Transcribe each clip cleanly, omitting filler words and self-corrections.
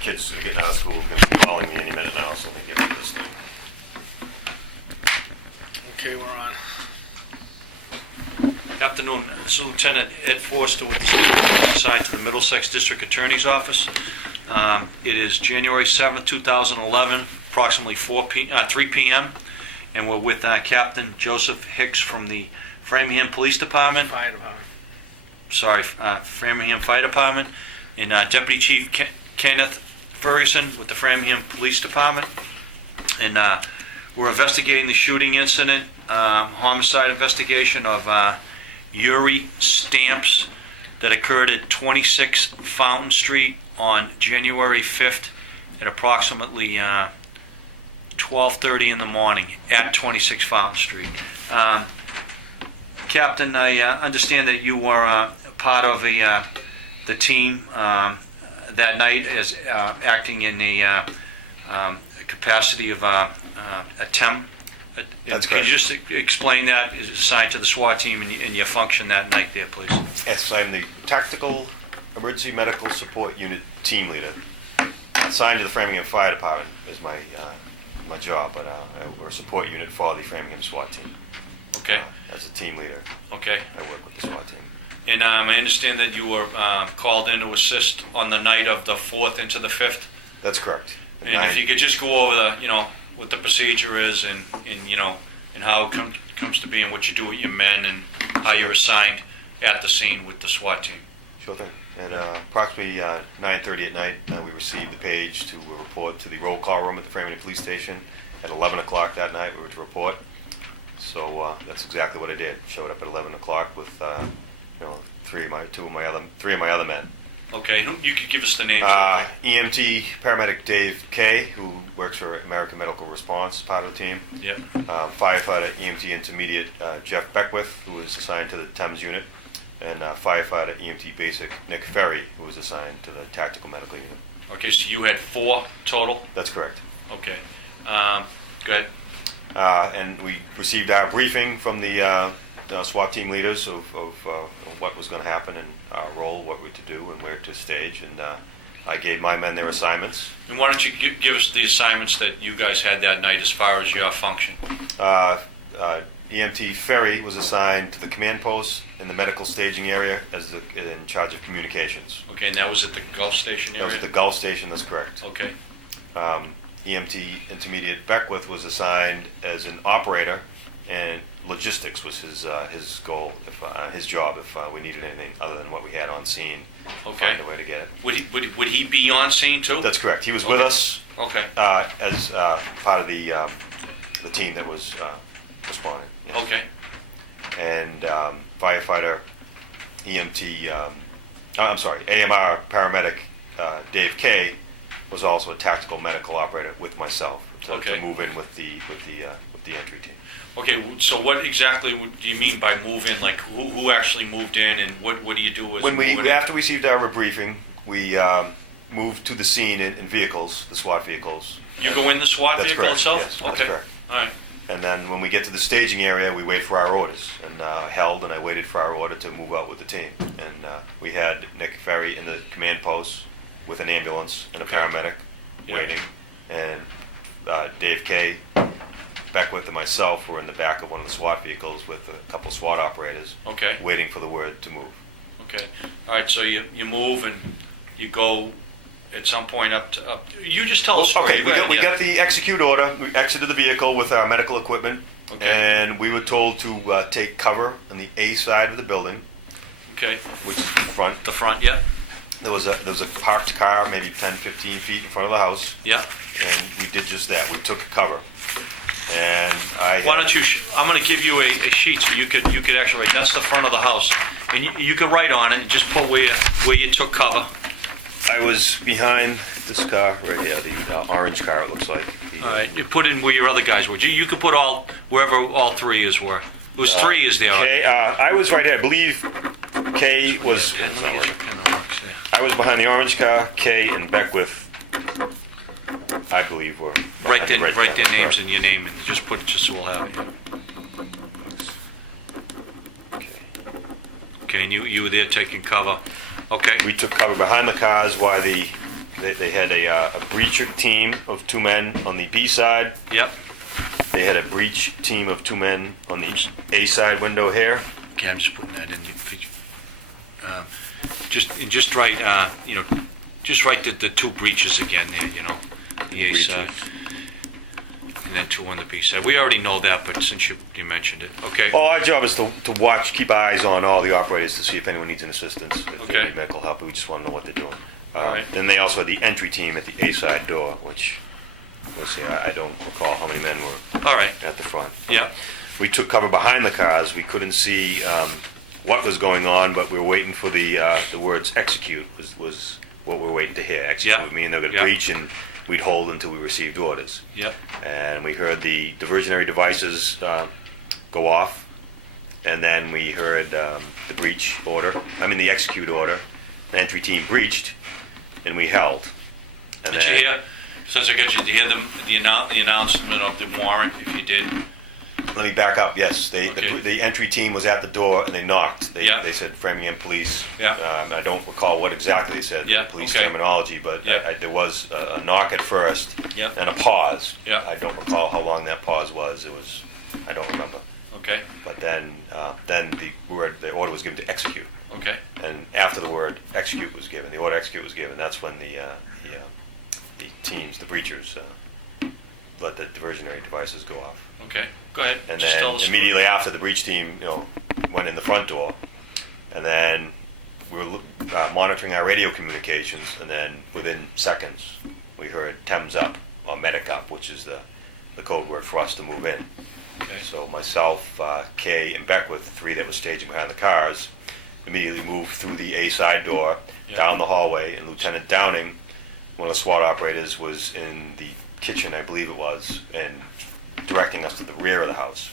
kids are getting out of school, going to be calling me any minute now, so let me get rid of this thing. Okay, we're on. Afternoon, this is Lieutenant Ed Forster with the assigned to the Middlesex District Attorney's Office. It is January 7th, 2011, approximately 3 p.m., and we're with Captain Joseph Hicks from the Framingham Police Department. Fire department. Framingham Fire Department, and Deputy Chief Kenneth Ferguson with the Framingham Police Department. And we're investigating the shooting incident, homicide investigation of Yuri Stamps that occurred at 26 Fountain Street on January 5th at approximately 12:30 in the morning at 26 Fountain Street. Captain, I understand that you were part of the team that night as acting in the capacity of a TEM. That's Can correct. you just explain that, is assigned to the SWAT team and your function that night there, please? Yes, I'm the Tactical Emergency Medical Support Unit Team Leader. Assigned to the Framingham Fire Department is my job, but we're a support unit for the Framingham SWAT team. Okay, As a team leader, okay. I work with the SWAT team. And I understand that you were called in to assist on the night of the 4th into the 5th? That's correct. And if you could just go over the, what the procedure is and how it comes to be and what you do with your men and how you're assigned at the scene with the SWAT team. Sure thing. At approximately 9:30 at night, we received the page to report to the roll call room at the Framingham Police Station. At 11 o'clock that night, we were to report. So that's exactly what I did. Showed up at 11 o'clock with three of my other men. Okay, you could give us the names. EMT paramedic Dave K, who works for American Medical Response, part of the team. Yep. Firefighter EMT Intermediate Jeff Beckwith, who was assigned to the TEMS unit, and firefighter EMT Basic Nick Ferry, who was assigned to the Tactical Medical Unit. Okay, so you had 4 total? That's correct. Okay. Go ahead. And we received our briefing from the SWAT team leaders of what was going to happen and our role, what we're to do, and where to stage. And I gave my men their assignments. And why don't you give us the assignments that you guys had that night as far as your function? EMT Ferry was assigned to the command post in the medical staging area as in charge of communications. Okay, and that was at the Gulf Station area? That was the Gulf Station, that's correct. Okay. EMT Intermediate Beckwith was assigned as an operator, and logistics was his goal, his job, if we needed anything other than what we had on scene. Okay. Find a way to get it. Would he be on scene too? That's correct. He was with us Okay. as part of the team that was responding. Yes. Okay. And firefighter AMR paramedic Dave K was also a tactical medical operator with myself to move in with the entry team. Okay, so what exactly do you mean by move in? Like who actually moved in, and what do you do as After we received our briefing, we moved to the scene in vehicles, the SWAT vehicles. You go in the SWAT That's vehicle correct. itself? Yes, okay. that's correct. All right. And then when we get to the staging area, we wait for our orders. And held, and I waited for our order to move out with the team. And we had Nick Ferry in the command post with an ambulance and a paramedic waiting. And Dave K, Beckwith, and myself were in the back of one of the SWAT vehicles with a couple SWAT operators waiting for the word to move. Okay. All right, so you move and you go at some point up. You just tell us. Okay, we got the execute order. We exited the vehicle with our medical equipment, and we were told to take cover on the A side of the building. Okay. Which is the front. The front, yeah. There was a parked car, maybe 10, 15 feet in front of the house. Yeah. And we did just that. We took cover. And why don't you? I'm going to give you a sheet so you could actually write. That's the front of the house, and you could write on it and just put where you took cover. I was behind this car right here, the orange car. It looks like. All right, you put in where your other guys were. You could put wherever all 3 is were. It was 3 is there. K, I was right here. I believe K was. I was behind the orange car. K and Beckwith, I believe, were. Write their names and your name, and just put it just so we'll have it. Okay, and you were there taking cover. Okay. We took cover behind the cars while the They had a breacher team of 2 men on the B side. Yep. They had a breach team of 2 men on the A side window here. Okay, I'm just putting that in. Just write, just write the 2 breaches again there, the A side. And then 2 on the B side. We already know that, but since you mentioned it, okay. Well, our job is to watch, keep eyes on all the operators to see if anyone needs an assistance, if they Okay. need medical help. We just want to know what they're doing. All right. Then they also had the entry team at the A side door, which, let's see, I don't recall how many men were All right. at the front. Yeah. We took cover behind the cars. We couldn't see what was going on, but we were waiting for the words "execute" was what we were waiting to hear. Execute Yeah. would mean they're going to Yeah. breach, and we'd hold until we received orders. Yep. And we heard the diversionary devices go off, and then we heard the the execute order. The entry team breached, and we held. And Did you hear? Since I got you, did you hear the announcement of the warrant? If you did. Let me back up. Yes, Okay. the entry team was at the door and they knocked. Yeah. They said Framingham Police. Yeah. I don't recall what exactly they said. Yeah, Police okay. terminology, but Yeah. there was a knock at first. Yeah. And a pause. Yeah. I don't recall how long that pause was. I don't remember. Okay. But then the order was given to execute. Okay. And after the word execute was given, the order execute was given. That's when the teams, the breachers, let the diversionary devices go off. Okay. Go ahead. And Just tell then the story. immediately after, the breach team, went in the front door, and then we were monitoring our radio communications, and then within seconds, we heard "Thames up" or "Medic up," which is the code word for us to move in. Okay. So myself, Kay, and Beckwith, the 3 that were staging behind the cars, immediately moved through the A side door, Yeah. down the hallway, and Lieutenant Downing, one of the SWAT operators, was in the kitchen, I believe it was, and directing us to the rear of the house.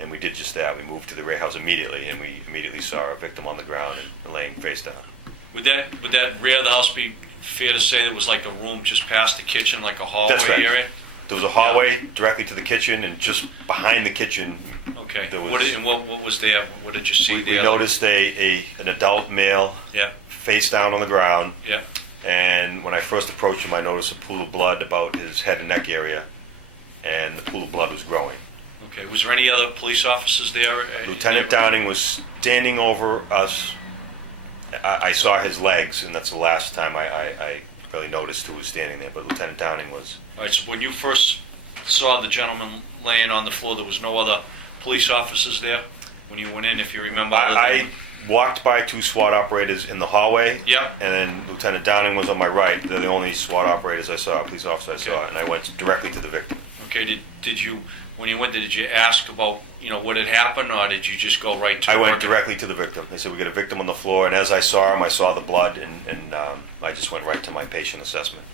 And we did just that. We moved to the rear house immediately, and we immediately saw our victim on the ground and laying face down. Would that rear of the house be fair to say it was like a room just past the kitchen, like a hallway That's right. area? There was a hallway directly to the kitchen, and just behind the kitchen, Okay. There was- What was there? What did you see we there? noticed an adult male Yeah. face down on the ground. Yeah. And when I first approached him, I noticed a pool of blood about his head and neck area, and the pool of blood was growing. Okay. Was there any other police officers there? Lieutenant Downing was standing over us. I saw his legs, and that's the last time I really noticed who was standing there. But Lieutenant Downing was. All right. So when you first saw the gentleman laying on the floor, there was no other police officers there when you went in, if you remember. I walked by 2 SWAT operators in the hallway. Yeah. And then Lieutenant Downing was on my right. They're the only SWAT operators I saw, police officer I saw, Okay. and I went directly to the victim. Okay. Did you when you went there, did you ask about what had happened, or did you just go right to? I went work? directly to the victim. They said we got a victim on the floor, and as I saw him, I saw the blood, and I just went right to my patient assessment.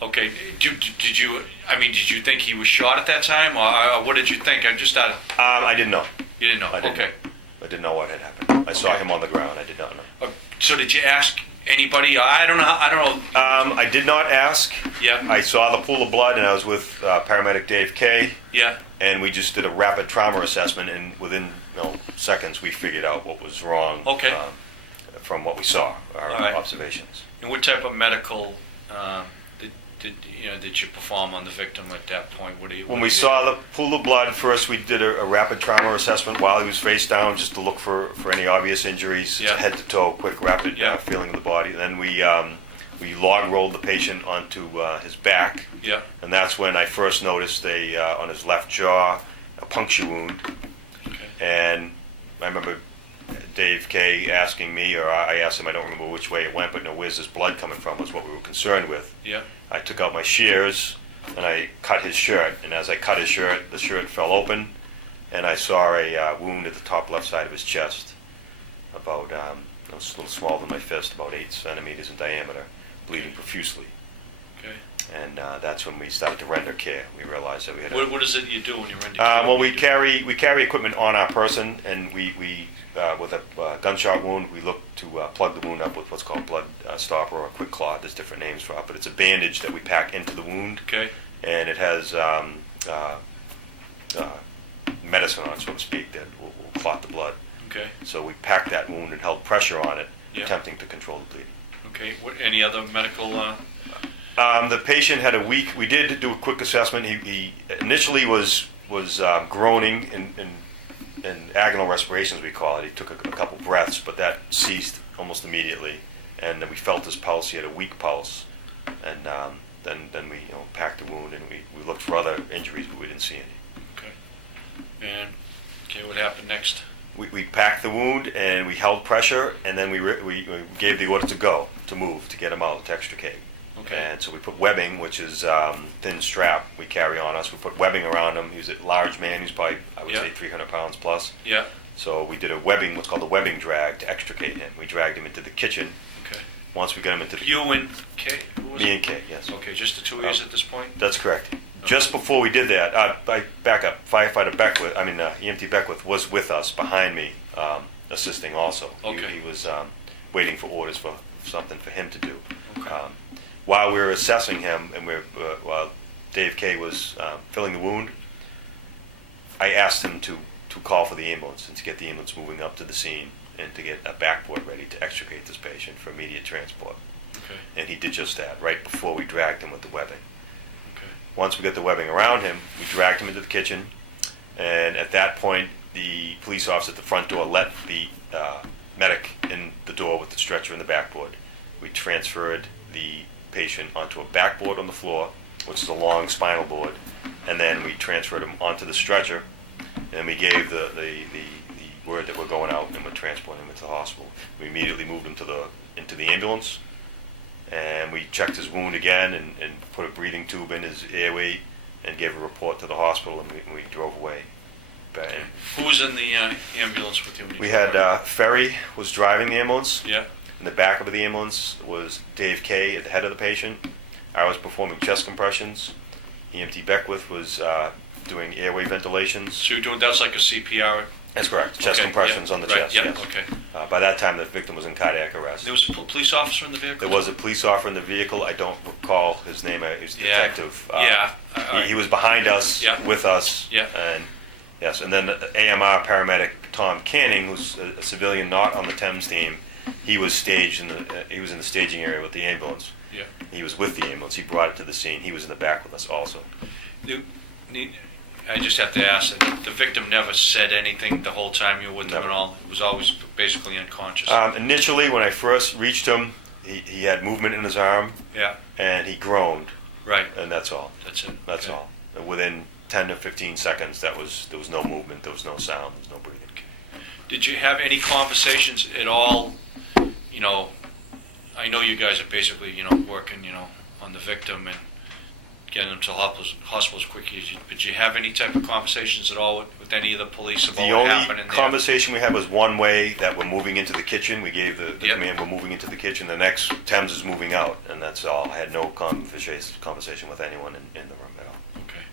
Okay. Did you? I mean, did you think he was shot at that time, or what did you think? I just out. I didn't know. You didn't know. I didn't Okay. know. I didn't know what had happened. I saw Okay. him on the ground. I did not know. So did you ask anybody? I don't know. I don't know. I did not ask. Yeah. I saw the pool of blood, and I was with paramedic Dave Kay, Yeah. and we just did a rapid trauma assessment, and within seconds we figured out what was wrong. Okay. From what we saw, our All right. observations. And what type of medical did you perform on the victim at that point? When we saw the pool of blood, first we did a rapid trauma assessment while he was face down, just to look for any obvious injuries, Yeah. head to toe, quick rapid Yeah. feeling of the body. Then we log rolled the patient onto his back, Yeah. and that's when I first noticed on his left jaw a puncture wound. Okay. And I remember Dave Kay asking me, or I asked him, I don't remember which way it went, but where's this blood coming from was what we were concerned with. Yeah. I took out my shears and I cut his shirt, and as I cut his shirt, the shirt fell open, and I saw a wound at the top left side of his chest, about it was a little smaller than my fist, about 8 centimeters in diameter, bleeding profusely. Okay. And that's when we started to render care. We realized that we had. What is it you do when you're in? Well, we carry equipment on our person, and we with a gunshot wound, we look to plug the wound up with what's called blood stopper or a quick clot. There's different names for it, but it's a bandage that we pack into the wound, Okay. and it has medicine on it, so to speak, that will clot the blood. Okay. So we packed that wound and held pressure on it, Yeah. attempting to control the bleeding. Okay. Any other medical? The patient had a weak. We did do a quick assessment. He initially was groaning in agonal respiration, as we call it. He took a couple breaths, but that ceased almost immediately. And then we felt his pulse. He had a weak pulse, and then we packed the wound and we looked for other injuries, but we didn't see any. Okay. And what happened next? We packed the wound and we held pressure, and then we gave the order to move to get him out to extricate. Okay. And so we put webbing, which is thin strap we carry on us. We put webbing around him. He was a large man. He's probably, I would say, 300 pounds plus. Yeah. So we did a webbing, what's called a webbing drag, to extricate him. We dragged him into the kitchen. Okay. Once we got him into the... You and Kay? Who was Me it? and Kay, yes. Okay, just the two of you at this point? That's correct. Just before we did that, I back up. Firefighter Beckwith, EMT Beckwith was with us behind me, assisting also. Okay. He was waiting for orders for something for him to do. Okay. While we were assessing him, and while Dave Kay was filling the wound, I asked him to call for the ambulance and to get the ambulance moving up to the scene and to get a backboard ready to extricate this patient for immediate transport. Okay. And he did just that right before we dragged him with the webbing. Okay. Once we got the webbing around him, we dragged him into the kitchen, and at that point, the police officer at the front door let the medic in the door with the stretcher and the backboard. We transferred the patient onto a backboard on the floor, which is a long spinal board, and then we transferred him onto the stretcher, and we gave the word that we're going out and we're transporting him into the hospital. We immediately moved him into the ambulance, and we checked his wound again and put a breathing tube in his airway and gave a report to the hospital, and we drove away. Okay. Who was in the ambulance with you? We had Ferry was driving the ambulance. Yeah. In the back of the ambulance was Dave Kay at the head of the patient. I was performing chest compressions. EMT Beckwith was doing airway ventilations. So you're doing, that's like a CPR? That's correct. Chest compressions on the right, chest. Yeah. Yes. Okay. By that time, the victim was in cardiac arrest. There was a police officer in the vehicle? There was a police officer in the vehicle. I don't recall his name. He was a detective. He was behind us, with us. Yeah. And yes, and then the AMR paramedic Tom Canning, who's a civilian not on the Thames team, he was staged he was in the staging area with the ambulance. Yeah. He was with the ambulance. He brought it to the scene. He was in the back with us also. I just have to ask, the victim never said anything the whole time you were with him at all? It was always basically unconscious? Initially, when I first reached him, he had movement in his arm. Yeah. And he groaned. Right. And that's all. That's it. That's okay. all. And within 10 to 15 seconds, there was no movement, there was no sound, there was no breathing. Did you have any conversations at all? I know you guys are basically, working, on the victim and getting them to hospital as quickly as you. But did you have any type of conversations at all with any of the police about what happened in there? The only conversation we had was one way that we're moving into the kitchen. We gave the command, we're moving into the kitchen. The next, Thames is moving out, and that's all. I had no conversation with anyone in the room at all. Okay.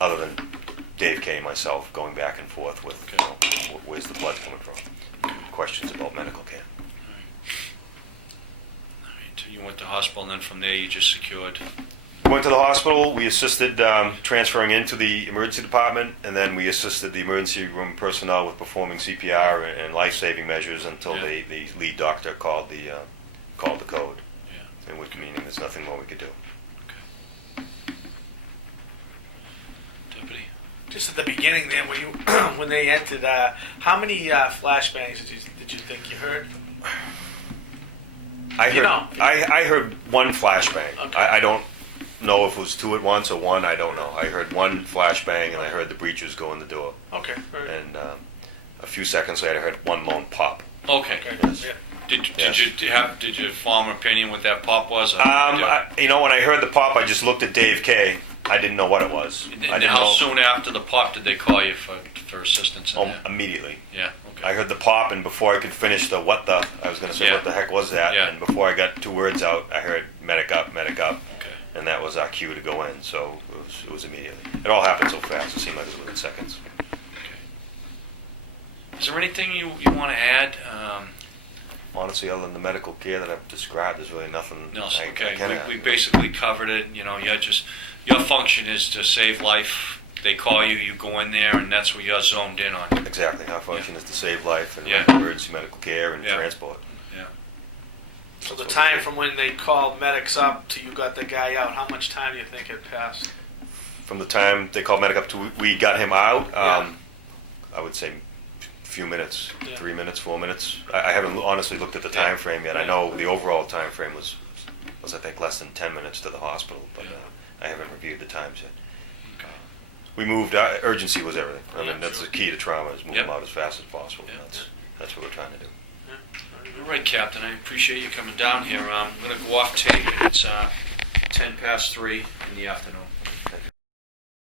Other than Dave Kay and myself going back and forth with, where's the blood coming from? Questions about medical care. All right. So you went to hospital, and then from there you just secured. We went to the hospital. We assisted transferring into the emergency department, and then we assisted the emergency room personnel with performing CPR and life-saving measures until the lead doctor called the code. Yeah. In which meaning there's nothing more we could do. Okay. Deputy. Just at the beginning there, when they entered, how many flashbangs did you think you heard? I heard one flashbang. Okay. I don't know if it was two at once or one. I don't know. I heard one flashbang, and I heard the breachers go in the door. Okay. Right. And a few seconds later, I heard one lone pop. Okay. Yes. Yeah. Did you form an opinion what that pop was? When I heard the pop, I just looked at Dave Kay. I didn't know what it was. And how soon after the pop did they call you for assistance? Immediately. Yeah. Okay. I heard the pop, and before I could finish I was going to say, what the heck was that? Yeah. And before I got 2 words out, I heard medic up. Okay. And that was our cue to go in. So it was immediately. It all happened so fast. It seemed like it was within seconds. Okay. Is there anything you want to add? Honestly, other than the medical care that I've described, there's really nothing. Else. I Okay. can add. We basically covered it. Your function is to save life. They call you, you go in there, and that's what you're zoned in on. Exactly. Our function is to save life and Yeah. emergency medical care and Yeah. transport. Yeah. So the time from when they called medics up to you got the guy out, how much time do you think had passed? From the time they called medic up to we got him out, Yeah. I would say a few minutes, Yeah. 3 minutes, 4 minutes. I haven't honestly looked at the Yeah. time frame yet. I know the overall time frame was I think less than 10 minutes to the hospital, but I haven't reviewed the times yet. Okay. We moved. Urgency was everything. I Yeah, mean, that's sure. the key to trauma: is move Yep. them out as fast as possible. Yeah. That's what we're trying to do. All right, Captain, I appreciate you coming down here. I'm going to go off tape. It's 10 past 3 in the afternoon.